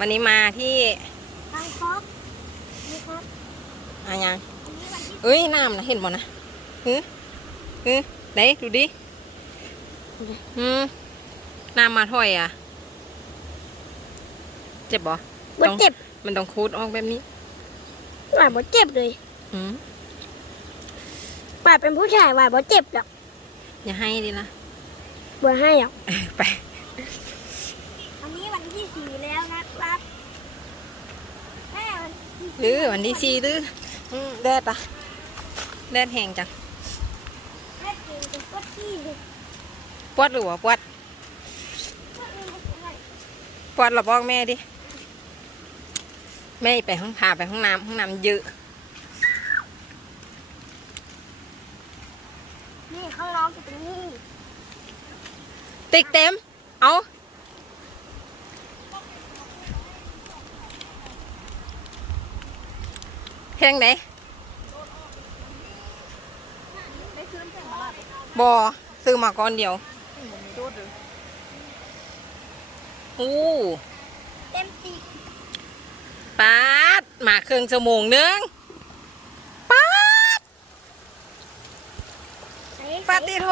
วันนี้มาที่ทางคอกนี่ครับอะยังอันนี้วันที่เอ้ยน้ำนะเห็นบ่นะฮึฮึไหนดูดิฮึน้ำมาถ้อยอะ เจ็บบ่บ่เจ็บมันต้องคูดออกแบบนี้หวายบ่เจ็บเลยอืมหวายเป็นผู้ชายหวายบ่เจ็บหรอกอย่าให้ดิละบ่ให้หรอกไปอันนี้วันที่สี่แล้วนะครับแม่วันที่ หรือวันที่สี่หรืออืมแดดอะแดดแห้งจังแม่กินเป็นก็ที่ดึกปวดหรือว่าปวดก็เออไม่เป็นไรปวดหรอบอกแม่ดิ แม่ไปห้องพาไปห้องน้ำห้องน้ำเยอะนี่ข้างน้องจะเป็นนี่ติ๊กเต็ม เอา เพียงไหนบอซื้อมาก้อนเดียวอู้เต็มตีปาดมาครึ่องชั่วโมงนึงปาดปาติโท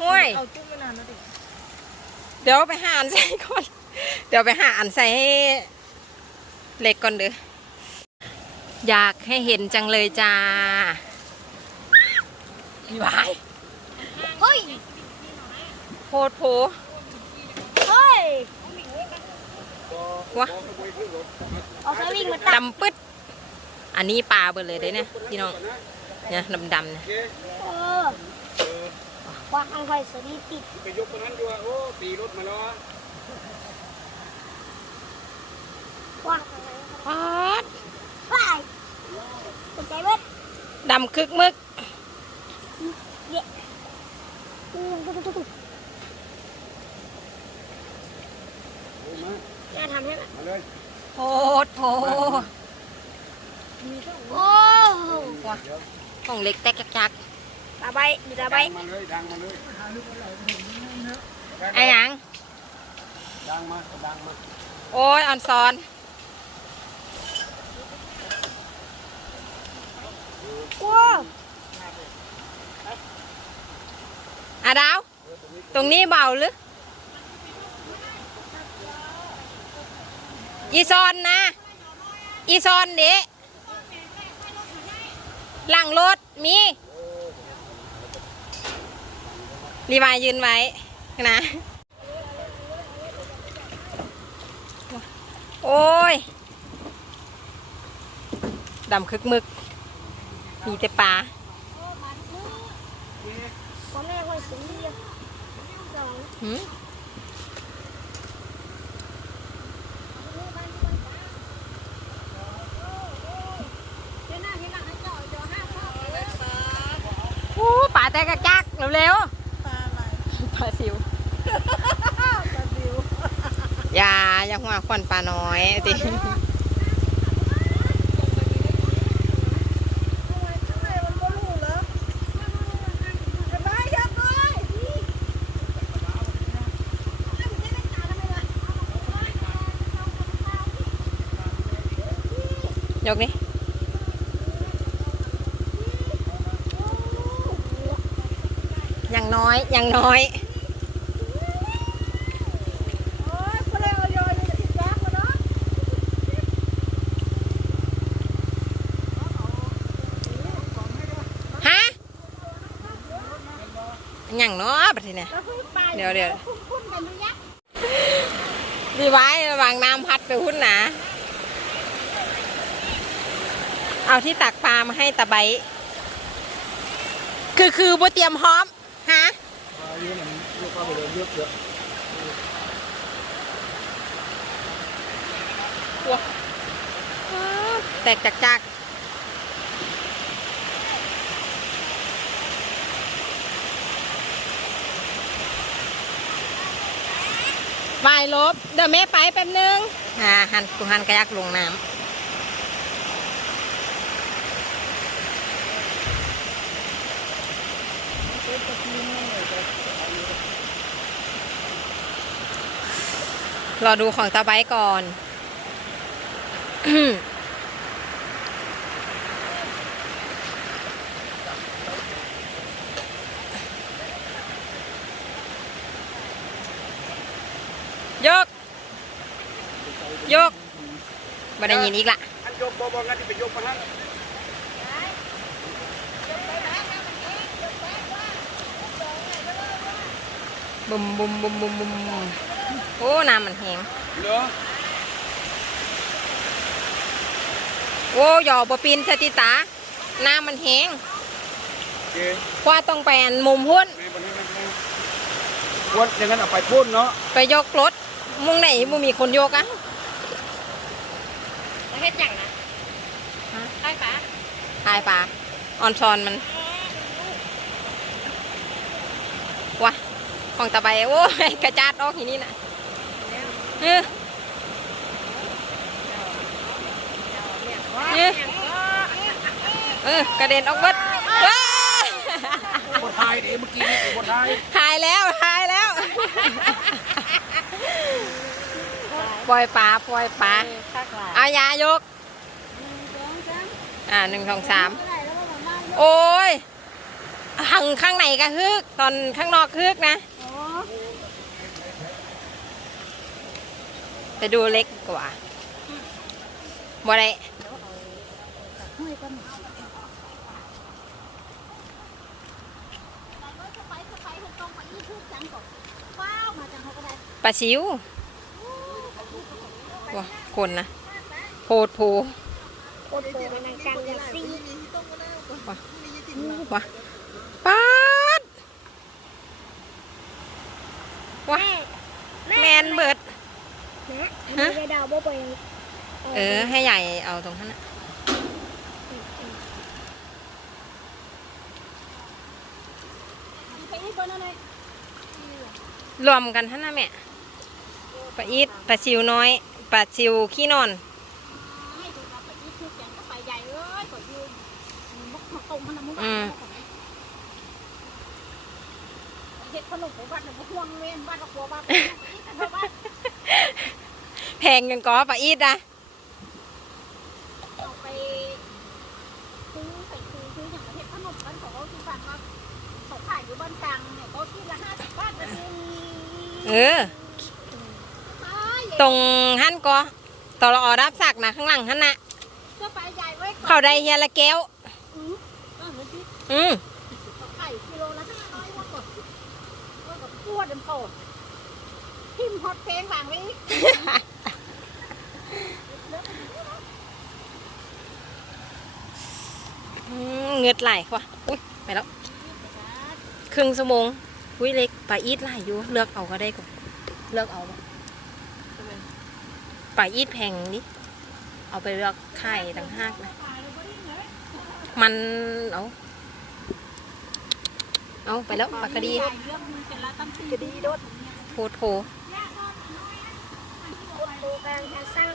ห่วยเดิเดี๋ยวไปหาอันใส่ก่อน เดี๋ยวไปหาอันใส่ให้เล็กก่อนเด้อ อยากให้เห็นจังเลยจ้าอีหวายเฮ้ยโพดโพเฮ้ยวะเอาสวิงมาตัดดำปึ๊ด อันนี้ปลาเบิดเลยได้เนี่ยพี่น้องเนี่ยดำๆเนี่ยเออวางไฟสวิงติดไปยกคนนั้นดูว่าโอ้ตีรถมาแล้วอะวางปาดไปสน ใจเว้ยดำคึกมึกอืมตุ๊กตุ๊กตุ๊กโอ้มาแม่ทำให้หน่อยมาเลย โพดโพโอ้ของเล็กแตกจักตาใบดูตาใบดังมาเลยดังมาเลยๆไอ้หยัง ดังมาดังมา โอ้ยออนซอน ว้าวอะดาว ตรงนี้เบาหรืออีซอนนะ อีซอนเดะหลังรถมีรีวายยืนไว้นะ โอ้ย ดำคึกมึก มีแต่ปลาพ่อแม่คนสีสองหืมเดี๋ยวหน้าที่หลังให้เจาะเจาะห้าพ่อเลยโอ้ปลาแต่กระจักเร็วปลาอะไรๆปลาซิวปลาดิวอย่าอย่าหัวควันปลาน้อยติ ทำไมทำไมมันก็รู้เหรอเห็นไหมยับเลย ยกนี่อย่างน้อยอย่างน้อยโอ้ยคนเลยเอายอยอีกแป๊บมาเนาะฮะอย่างน้อยบัดทีเนี่ยแล้วคือปลาเดี๋ยวเดี๋ยวคุ้นๆกันหรือยังดีไว้ระวังน้ำพัดไปหุ้นนะ เอาที่ตักปลามาให้ตะไบคือคือบ่เตรียมพร้อมฮะมาเยอะหน่อยลูกเข้าไปเลยเยอะเยอะแตกจักจักวายลบ เดี๋ยวแม่ไปแป๊บนึงอ่าหันกูหันกระยักลงน้ำ รอดูของตาไบก่อน ยก ยกบันไดยินอีกละ อันยกบ่บ่งั้นที่ไปยกมาให้ บุมบุมบุมบุมบุมบุมโอ้น้ำมันแห้งเหรอโอ้หยอกบปีนสติตา น้ำมันแห้งโอเคกว่าต้องไปอันมุมหุ้นในบันนี้มันไม่ควรอย่างนั้นเอาไปพ่นเนาะ ไปยกรถ มุ่งไหนมุมีคนยกอะประเทศอย่างนะใช่ปะทายปลาออนซอนมันวะ ของตะไบโอ้ยกระจาดออกทีนี่น่ะเออเออเออกระเด็นออกเบิดว้าบนไทยเดี๋ยวเมื่อกี้นี่บนไทยหายแล้วหายแล้ว ปล่อยปลาปล่อยปลาข้างหลังเอายายกอ่าหนึ่งสองสามเมื่อไหร่แล้วก็มาม่ายกโอ้ยหังข้างในก็ฮึก ตอนข้างนอกฮึกนะ โอ้ แต่ดูเล็กกว่าบ่ได้เฮ้ยกันว้าวมาจังเขาก็ได้ปลาชิวว้าคนนะโพดโพโคตรโตมันนังกังกันซีว้าปาดว้าแมนเบิด แม่อันนี้ไปดาวบ่ไปเออ ให้ใหญ่เอาตรงนั้นนะไปนี่ก่อนนะเลยรวมกันท่านนะแม่ปลาอีดปลาชิวน้อยปลาชิวขี้นอน ให้ดูกับไปนี่คือแกงก็ไปใหญ่เอ้ยกดยืนมุกมาตรงมันนะมุกอืม เฮ็ดขนมของบ้านเนี่ยห่วงเว้นบ้านเรากลัวบ้านบ้านแพงกันก็ปลาอีดนะเอาไปซื้อไปซื้อซื้ออย่างประเทศขนมบ้านของเขาที่ฟังว่าเขาขายอยู่บ้านกลางเนี่ยเขาคิดละห้าสิบบาทนะทีเออ ตรงหันก็ตอรอรับสักนะข้างหลังหันนะก็ไปใหญ่ไว้ก่อนเขาได้เฮียละแก้วอืมเออเดี๋ยวสิอืมเขาขายกิโลละห้าร้อยว่าก่อนเออกับปวดน้ำโตทิมฮอตเพลงวางไว้อีก อืมเงือดไหลว่ะอุ้ยไปแล้วครึ่งชั่วโมงอุ้ยเล็กปลาอีดไหลอยู่เลือกเอาก็ได้ก่อนเลือกเอาปลาอีดแพงดิเอาไปเลือกไข่ต่างหากนะมันเอาเอาไปแล้วปลากระดีเรื่องมันเป็นละดีโดดโพโทโตกลางจะสร้าง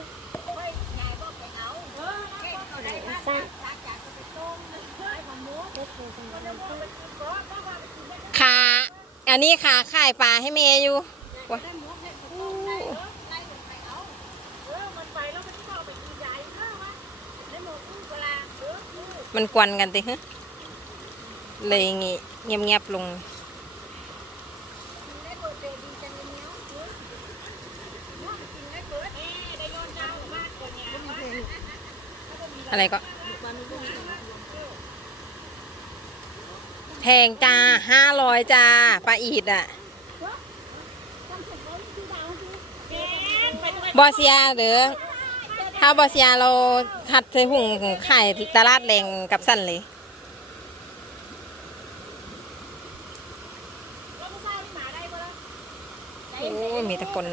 ขาอันนี้ขาข่ายปลาให้เมย์อยู่มันกวนกันติฮะเลยงี้เงียบๆลงได้เงียเออน้องอะไรก็ แพงจ้าห้าร้อยจ้าปลาอีดอะบอเซียหรือถ้าบอเซียเราหัดใส่หุ่งขายตลาดแรงกับสั้นเลยโอ้มีแต่คน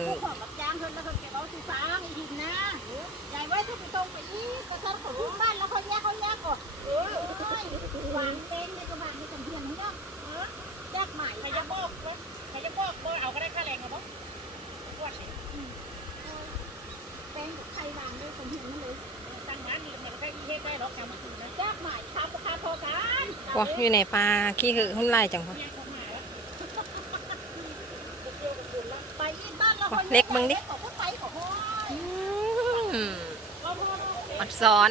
ของกับจ้างเพิ่นแล้วเพิ่นเก็บเอาสิฟ้าไอ้หินนะใหญ่ไว้ถ้าไปตรงไปอีกกระทั่งของบ้านแล้วเขาแยกเขาแยกก่อนเออวางเต็งในกระบะในกันเทียนนี่ก็เออแยกใหม่ใครจะบอกใครจะบอกบ่เอาก็ได้ค่าแรงเอาบ่ปวดเต็งใครวางด้วยกันเทียนนั่นเลยตั้งร้านนี่มันแค่ที่เฮ็ดได้หรอกจำมาคืนนะแยกใหม่ทำราคาพอกันว้าอยู่ในปลาขี้หือหุ่นไล่จังวะไปอีกบ้านเราคนเล็กมึงดิข องคนไปขอน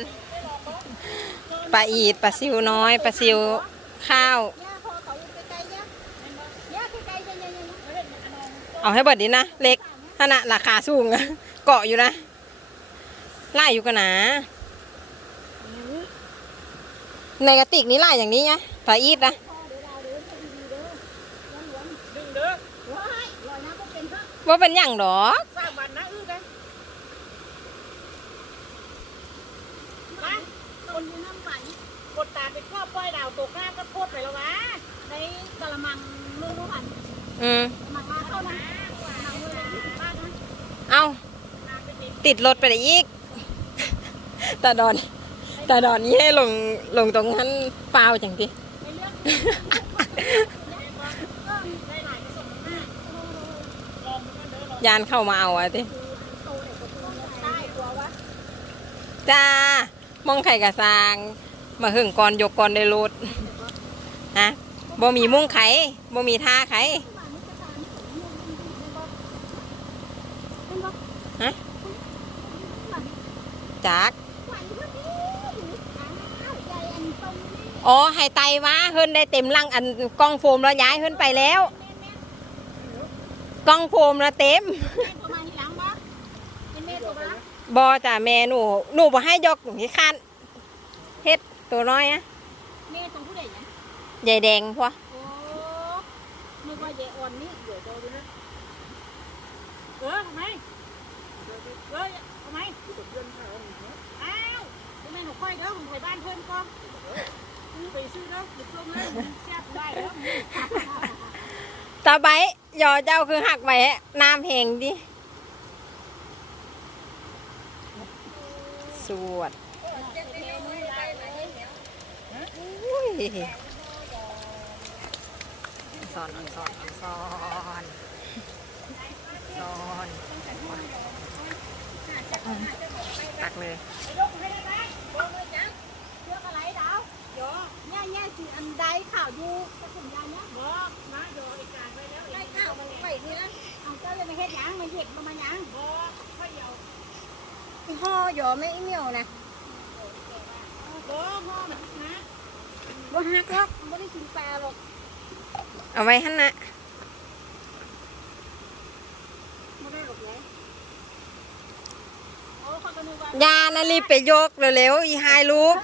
ปลาอีดปลาซิวน้อยปลาซิวข้าว เอาให้เบิดดีนะ เล็กขนาดราคาสูงอะเกาะอยู่นะไล่อยู่กันนะในกระติกนี้ไล่อย่างนี้ไงปลาอีดนะว่าเป็นอย่างดอกสร้นนะอื้อกัน มาคนอยู่น้ำไหว กดตาเป็นข้อปล่อยดาวตกหน้าก็โทษไปแล้ววะในกะละมังนึ่งเมื่อวานอืมกะละมังมาเข้านะกะละมังเลยยี่สิบบาทนะเอาติดรถไปได้อีก ตาดอน ตาดอนนี่ให้ลงลงตรงนั้นเปล่าจังทีในเรื่องได้หลายกระสอบหน้ายานเข้ามาเอาอะทีโตเลยก็ต้องใต้กลัววะจ้ามองไข่กระซาง มาหึงก่อนยกก่อนได้รถฮะบ่มีมุ้งไข่บ่มีท่าไข่ฮะจักอ๋อให้ไตวะเฮิรนได้เต็มลังอันกล้องโฟมแล้วย้ายเฮิรนไปแล้ว กล้องโฟมแล้วเต็มบอจ้ะแม่หนูหนูบ่ให้ยกที่คันเฮ็ด ตัวน้อยอะใหญ่แดงพวเออทำไมเออทำไมอ้าวทำไมหนูค่อยเด้อของไทยบ้านเพื่อนก็ไปซื้อเด้อหยุดลงเลยแซ่บได้แล้วตาใบยอเจ้าคือหักไว้น้ำแหงดิสวด อุ้อนสอนสอนสอนตักเลยอันใดข่าวอยู่กระสุนยาเนี้ยบอกนะโยไอ้การไปแล้วได้ข่าวมันไปนี่นะเอาเจ้าเลยมาเฮ็ดยังมาเฮ็ดมามายังบอกค่อยเดียวห่อหยอไม่อีเมียวนะบอกพ่อนนะ บ่ฮักหรอกบ่ได้กินปลาหรอกเอาไว้หันนะบ่ได้หรอกเลยโอ้เขาก็นึกว่ายานะรีบไปยกเร็วๆอีหายลูก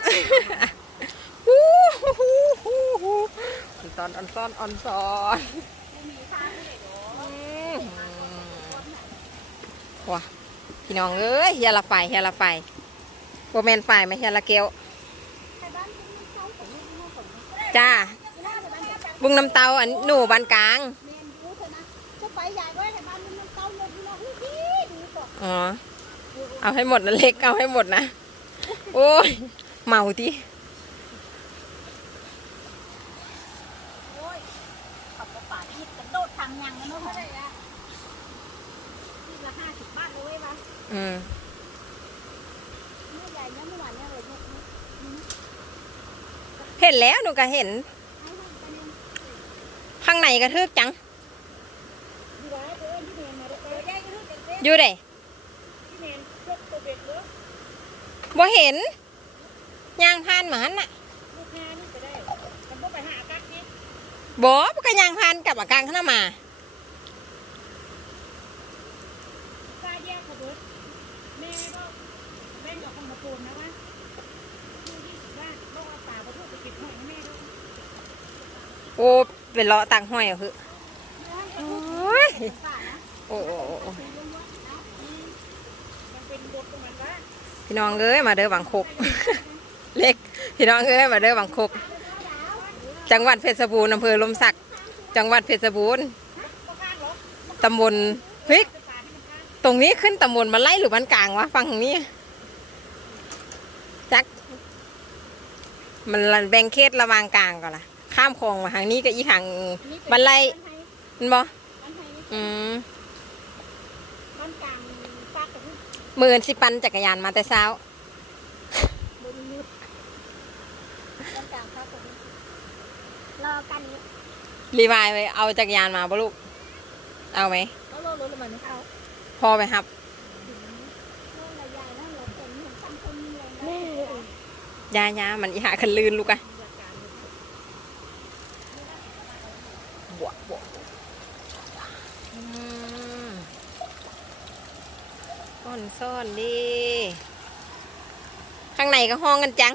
ฮู้ฮู้ฮู้ฮู้ฮู้อันซอนอันซอนอันซอนอืมว้าพี่น้องเอ้ยเฮียละไฟเฮียละไฟโบแมนไฟไหมเฮียละเกลวจ้าบุงน้ำเตาอัน จ้าบุงน้ำเตาอันหนูบานกลางอ๋อ เอาให้หมดนะเล็กเอาให้หมดนะ โอ้ย เมาที่อืม เมื่อใหญ่เนี่ยเมื่อวานเนี่ยเลยยกนี้ เห็นแล้วหนูก็เห็น ข้างในกระทึกจังอนที่เมนมาได้เดี๋ยวได้ยืดเด็กอยู่เด้ที่เมนบ่เห็นยางพานเหมือนน่ะลูกงานนี่ไปกักนี่บ่ก็ยางพานกับอากางข้างมาแม่ก็แม่งกับคนมาโกนนะวะดูที่สิว่าต้องเอาตาไปพูดไปเก็บหอยให้แม่ด้วย โอ้เป็นเลาะตังห้อยเอคือโอ้ยๆป่านะโอ้โอ้โอ้พี่น้องเอ้ยมาเด้อบังคกเล็กพี่น้องเอ้ยมาเด้อบังคกจังหวัดเพชรบูรณ์อำเภอลมศัก จังหวัดเพชรบูรณ์ตำบลเฮ้ยตรงนี้ขึ้นตำบลมันไล่หรือมันกลางวะฟังทางนี้จัก มันแบ่งเขตระหวางกลางก่อนล่ะ ข้ามคลองมาทางนี้ก็อีกทางบันไลมันบ่บ้านไทยอืมบ้านกลางปากกับหมื่นสิปันจักรยานมาแต่เช้าบนมือบ้านกลางปากกับรอกันรีวายไปเอาจักรยานมาบ่ลูก เอาไหมเขาโลรถมันเขาพอไปครับโลระยายแล้วเราเป็นเหมือนตั้งคนมีแรงยายามันอีหาคันลื่นลูกอะบวกบวกอืมซ่ อนซ่อนดีข้างในก็ห้องกันจัง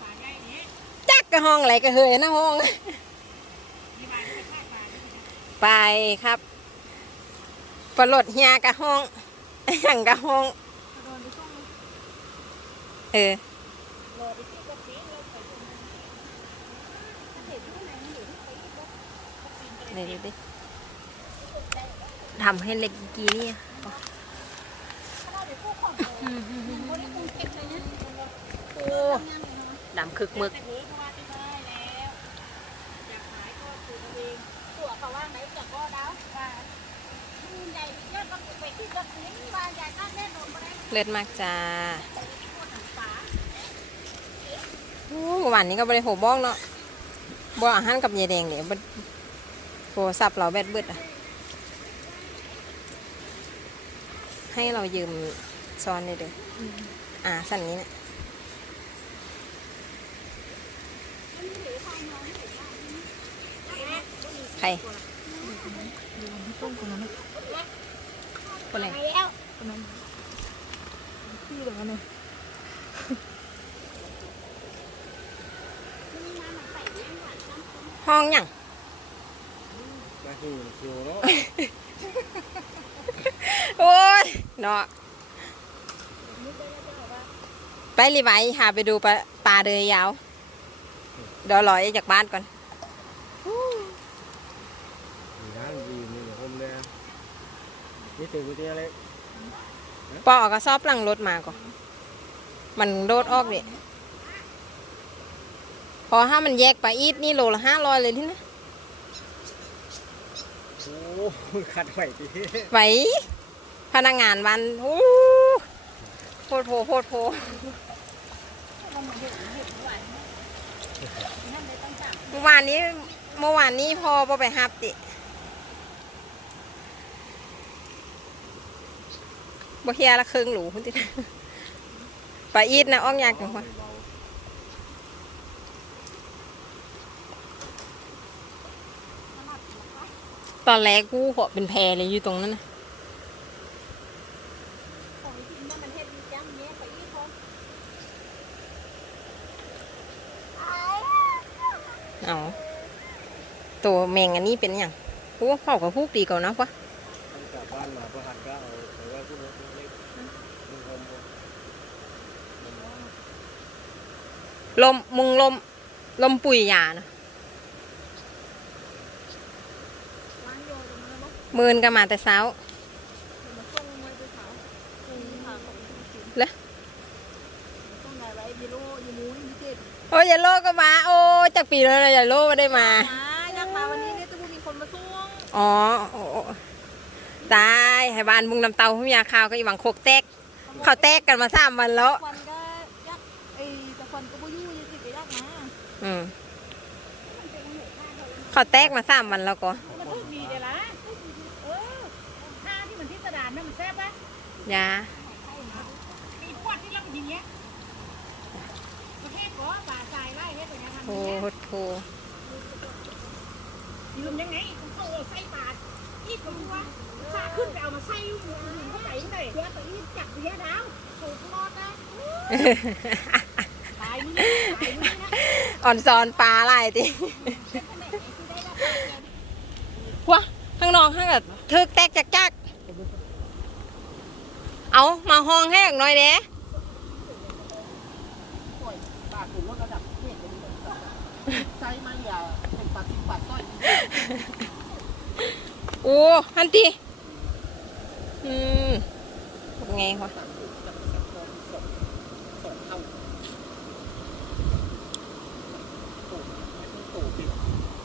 ขาใหญ่นี้จักก็ห้องอะไรก็เฮยนะห้องมีบานเป็นข้าวปลาด้วยนะไปครับปลดเฮียกับห้องอย่างกับห้องโดนไปช่วงเออรอไปที่กระสีแล้วไปตรงนั้นเห็นที่ไหนมันอยู่ที่ไปที่ก็ก็ปีนไปเดี๋ยวดิทำให้เล็กกี้นี่ โอ้ดำคึกมึกเถอะเพราะว่าที่ได้แล้วอยากขายก็คือตัวเองตัวเขาว่าไหนจะก็ดาวว่าใหญ่ยอดก็ไปที่ยอดนี้ว่าใหญ่ก็แน่นอนมาได้เลิศมากจ้าตัวหนังปลาโอ้เมื่อวานนี้ก็บริโภคบ้องเนาะบ่อาหารกับยายแดงเนี่ยบ่โทรศัพท์เราแบตเบิดอะให้เรายืม ซ้อนเลยเด้อออ่าสั่นนี้เนี่ยใครคนไหนไปแล้วที่เหลือเนี่ยห้องหยังมาหิวหิวเนาะโอ้ยเนาะ ไปรีไวหาไปดูปลาปลาเดือยยาวเดี๋ยวรอไอ้จากบ้านก่อนมีร้านดีมีหมเลยนี่ถึงวิทยาเลยปอเอากระสอบหลังรถมาก่อนมันโดดออกเนี่ยพอถ้ามันแยกไปอีทนี่โลละห้าร้อยเลยที่นะโอ้ขัดไฟทีไหวพนักงานวันโอ้โพดโพโพดโพ เมื่อวานนี้เมื่อวานนี้พอพอไปฮับติบ่เฮียละครึงหลูคุณติไปอีทนะอ้องยากจังวะตอนแรกกูเหาะเป็นแพรเลยอยู่ตรงนั้นนะ ของจริงมันเห็นจังเนี้ยไปอีกคน เอา ตัวแมงอันนี้เป็นอย่างกูว่าเข้ากับพูกดีกว่านะปะกลับบ้านมาประหัดก็เอาเอาไว้พูดเล็กมึงคมลมมึงลมลมปุ๋ยยานะวางโยตรงนั้นมืนก็มาแต่เช้ามาส่งมาวเขาค่ะของสินแล้วต้องไหนไว้ยีโอ้ยอย่าโลก็มา โอ้จากปีแล้วนะอย่าโลไม่ได้มามาวันนี้เนี่ยจะมีคนมาส่ง อ๋อโอ้ตายให้บ้านมุงน้ำเตาพุ่มยาข้าวก็อีหวังโคกแตกเขาแตกกันมาสามวันแล้วควันก็ยักไอ้แต่ควันก็บ่ยู่ยังสิไปยักมาอืมเขาแตกมาสามวันแล้วก็มันทุกดีเดี๋ยวละเออท่าที่มันที่กระดานนั่นมันแซ่บปะยาไอ้พวดที่เราไปยิงเนี้ยประเภทก็ป่าทรายไล่เฮ็ดอย่างเงี้ยทำโอ้เนี้ยโหโถยืมยังไง ขึ้นไปเอามาไส้ยืมเขาไหนไหนเสียไปอีจับเสียดาวสูบรอดนะตายมึงเลยตายมึงเลยนะอ่อนซอนปลาอะไรติว้าข้างนอกข้างกับทึกแตกจักจักเอามาห้องให้อีกหน่อยเด้ปากคุณรถระดับเทพเลยไซมาอย่าเป็นปากสิบปากสร้อย โอ้ฮันตีอืมเป็นไงวะ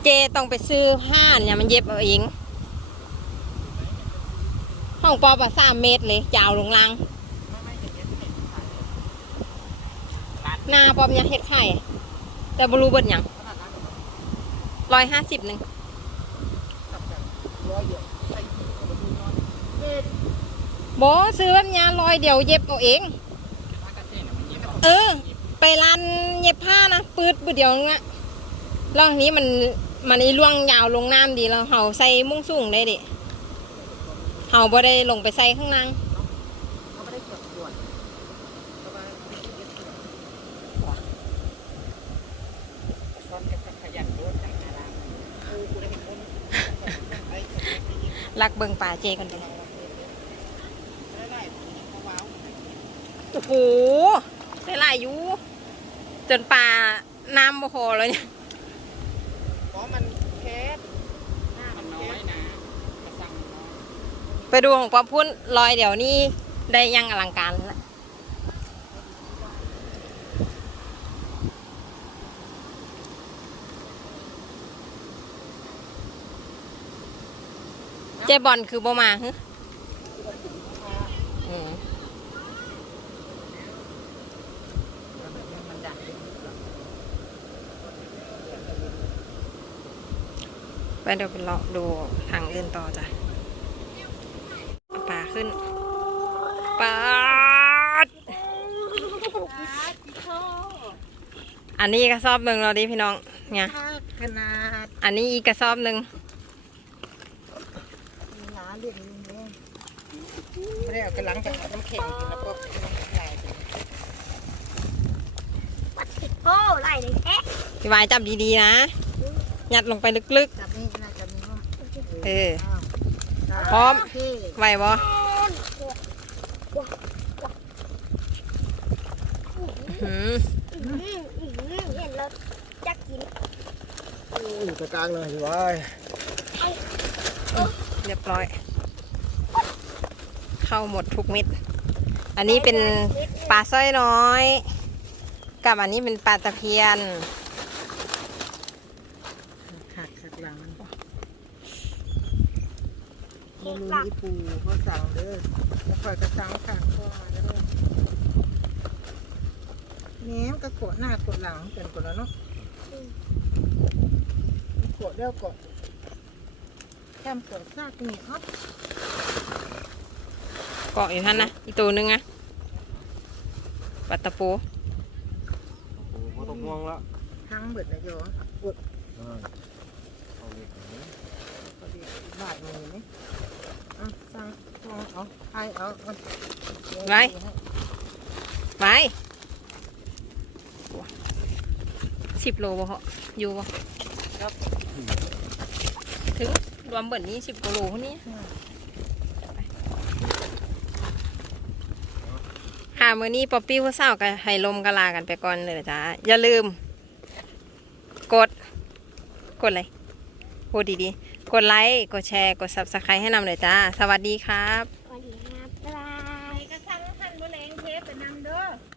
เจต้องไปซื้อผ้าเนี่ยมันเย็บเอาเองห้องปอปะสามเมตรเลยจาวลงลังหน้าปอมยังเฮ็ดไข่แต่บรูเบิดหยังร้อยห้าสิบหนึ่ง บ็ดบอซื้อแบบนี้ร้อยเดี๋ยวเย็บเอาเอง เออ ไปร้านเย็บผ้านะปืดปืดเดียวนึงอะแล้วนี้มันมันอีล่วงยาวลงน้ำดีแล้วเฮาใส่มุ้งสูงได้ดิเฮาบ่ได้ลงไปใส่ข้างล่าง เขาไม่ได้กดด่วนเพราะว่าซ้อนกับขยันโดนจากนาราเออกูได้เห็นคนไอ้ ลักเบิงป่าเจกันดิได้ได้เขาว้าวโอ้โหได้หลายอยู่จนป่าน้ำบ่พอเลยเนี่ยเพราะมันแคบหน้ามันน้อยนะกระสังน้อยไปดูของป๊อปพุ่นลอยเดี๋ยวนี้ได้ยังอลังการแล้วเจบอลคือบ่มาฮึอืมมันดันไปเดี๋ยวไปเลาะดูทางอื่นต่อจ้ะเอาปลาขึ้นปลาดอันนี้กระสอบหนึ่งเราดิพี่น้องเนี่ยขนาด อันนี้อีกกระสอบหนึ่ง หนาเรียงเลย ไม่ได้เอากระลังจากน้ำแข็งกินแล้วก็น้ำลายปัดติดโป้ไล่เลยแอะพี่วายจับดีๆนะ ยัดลงไปลึกจับนี่น่าจะมีมั้งๆเอออ้าวพร้อมโอเคไหวบ่หืมเห็นแล้วจะกินอยู่ตะกลางเลยว้ายเรียบร้อย เข้าหมดทุกเม็ด อันนี้เป็นปลาสร้อยน้อย กับอันนี้เป็นปลาตะเพียนขาดสักหลังบะหมี่ปูเขาสั่งเด้อแล้วคอยกระสังขาดก็เด้อแหนมก็กดหน้ากดหลังเป็นกดแล้วเนาะกดเร็วกดแคมกดซากนี่ครับ เกาะอยู่ท่านนะอีกตัวหนึงอะปลาตะปูโอ้โหตกง่วงแล้วทั้งเบิดนะโยมกดอ่าเอาเลยพอดีบาดมือนี่อะสั่งสั่งเอาไอเอาเอาไว้ไปสิบโลบ่เหรออยู่บ่ครับถึงรวมเบิดนี้สิบกว่าโลพวกนี้ค่ะ มื่อนี้ป๊อปปี้ผู้สาวกับไฮลมก็ลากันไปก่อนเลยจ้าอย่าลืม กด กดอะไรพูดดีๆ กดไลค์ กดแชร์ กดซับสไครต์ให้นำเลยจ้า สวัสดีครับ